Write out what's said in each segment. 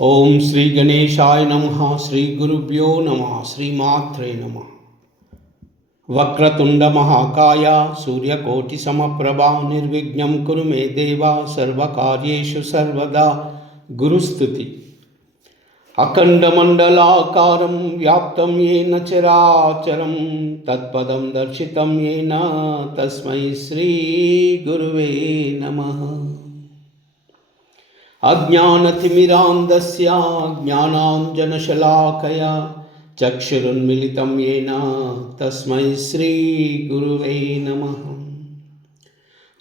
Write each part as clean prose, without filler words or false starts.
ओम श्री गणेशाय नमः। श्री गुरुभ्यो नमः। श्रीमात्रे नमः। वक्रतुंड महाकाय सूर्यकोटि समप्रभा निर्विघ्नं कुरु मे देवा सर्वकार्येषु सर्वदा। गुरुस्तुति। अखंडमंडलाकारं व्याप्तं येन चराचरं तत्पदं दर्शितं येन तस्मै श्री गुरुवे नमः। अज्ञानतिमिरान्धस्य ज्ञानाञ्जनशलाकया चक्षुरुन्मिलितं येन तस्मै श्रीगुरुवे नमः।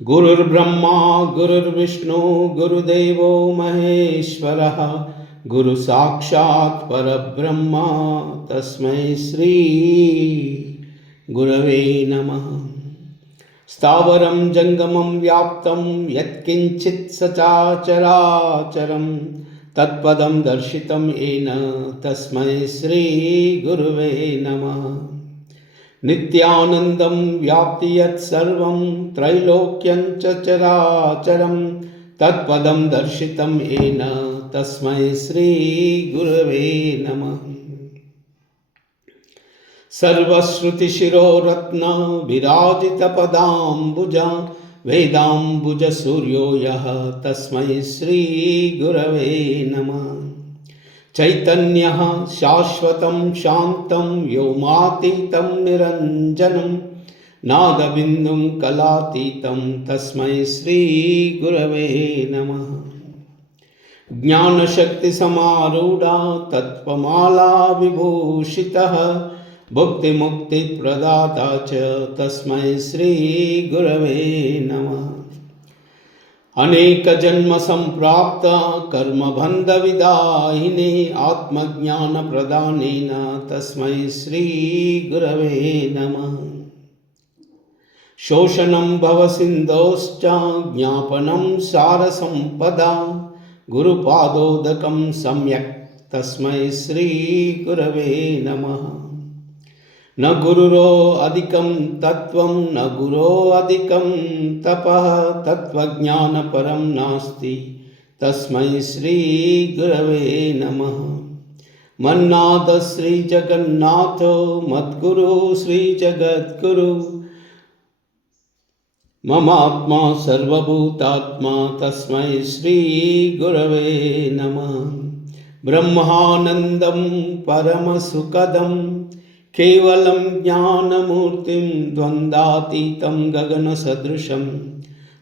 गुरुर्ब्रह्मा गुरुर्विष्णु गुरुदेवो महेश्वरः गुरुसाक्षात् परब्रह्म तस्मै श्रीगुरवे नमः। स्थावरं जंगमं व्याप्तं यत्किंचित् सचराचरं तत्पदं दर्शितं येन तस्मै श्रीगुरुवे नमः। नित्यानन्दं व्याप्ति यत्सर्वं त्रैलोक्यं च चराचरं तत्पदं दर्शितं येन तस्मै श्रीगुरवे नमः। सर्वश्रुतिशिरोरत्न विराजितपदाम्बुजा वेदाम्बुजसूर्यो यः तस्मै श्रीगुरवे नमः। चैतन्यः शाश्वतं शान्तं व्योमातीतं निरञ्जनं नादबिन्दुं कलातीतं तस्मै श्रीगुरवे नमः। ज्ञानशक्तिसमारूढा तत्त्वमाला विभूषितः भुक्तिमुक्तिप्रदाता च तस्मै श्रीगुरवे नमः। अनेकजन्मसम्प्राप्त कर्मबन्धविदायिने आत्मज्ञानप्रदानेन तस्मै श्रीगुरवे नमः। शोषणं भवसिन्धोश्च ज्ञापनं सारसम्पदा गुरुपादोदकं सम्यक् तस्मै श्रीगुरवे नमः। न गुरुरो अधिकं तत्त्वं न गुरो अधिकं तपः तत्त्वज्ञानपरं नास्ति तस्मै श्रीगुरवे नमः। मन्नाथ श्रीजगन्नाथो मद्गुरु श्रीजगद्गुरु ममात्मा सर्वभूतात्मा तस्मै श्रीगुरवे नमः। ब्रह्मानन्दं परमसुखदं केवलं ज्ञानमूर्तिं द्वन्द्वातीतं गगनसदृशं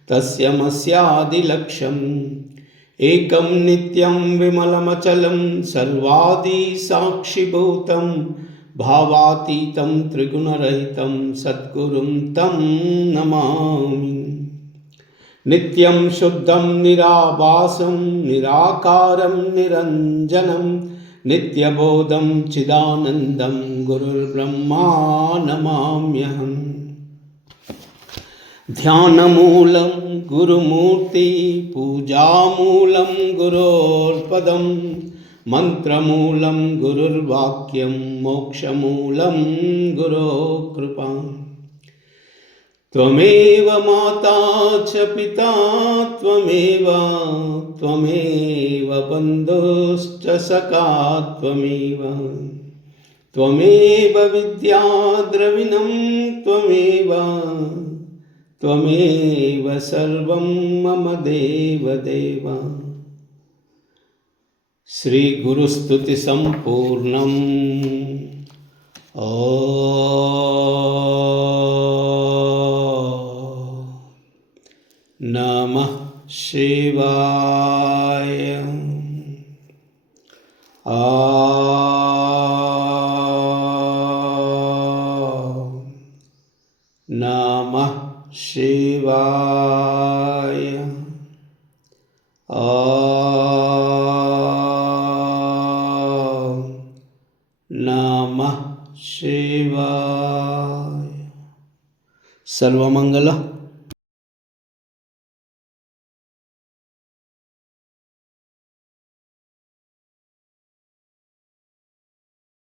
तस्यमस्यादिलक्ष्यम् एकं नित्यं विमलमचलं सर्वादिसाक्षिभूतं भावातीतं त्रिगुणरहितं सद्गुरुं तं नमामि। नित्यं शुद्धं निराभासं निराकारं निरञ्जनं नित्यबोधं चिदानन्दं गुरुर्ब्रह्मा नमाम्यहम्। ध्यानमूलं गुरुमूर्ति पूजामूलं गुरोर्पदं मंत्रमूलं गुरुर्वाक्यं मोक्षमूलं गुरोः कृपा। त्वमेव माता च पिता त्वमेव बन्धुश्च सखा त्वमेव विद्या द्रविणं त्वमेव सर्वं मम देवदेव। श्री गुरुस्तुति संपूर्णम्। नमः शिवाय। नमः शिवाय। नमः शिवाय। सर्वमंगल।